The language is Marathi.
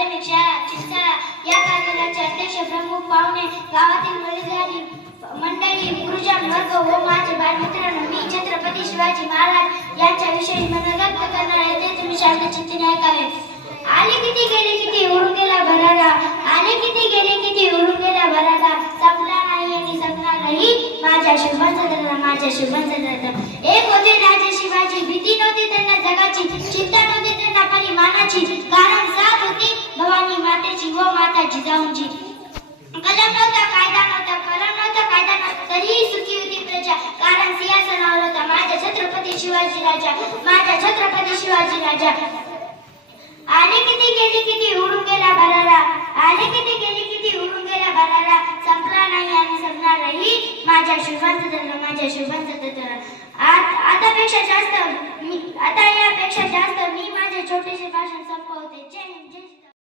केंद्रीय प्राथमिक शाळा चिंचाळा या कार्यक्रमाचे अध्यक्ष प्रमुख पाहुणे गावातील वडीलधारी मंडळी गुरुजन वर्ग व माझे बालमित्रांनो मी छत्रपती शिवाजी महाराज यांच्याविषयी मनोगत करणार आहे ते तुम्ही शांत चित्तीने ऐकावे आले किती गेले किती उडून गेला भरारा? आले किती गेले किती उडून गेला भरारा? संपला नाही आणि संपणार नाही माझ्या शुभांचा दरला माझ्या शुभांचा दरला एक होते राजा माझ्या छत्रपती शिवाजी राजा. आले किती गेले किती उडून गेला भरारा. आले किती गेली किती उडून गेला भरारा. संपला नाही आणि संपणार नाही माझ्या शुभांत धरलं माझ्या शुभांत धरलं आता पेक्षा जास्त मी आता यापेक्षा जास्त मी माझे छोटेसे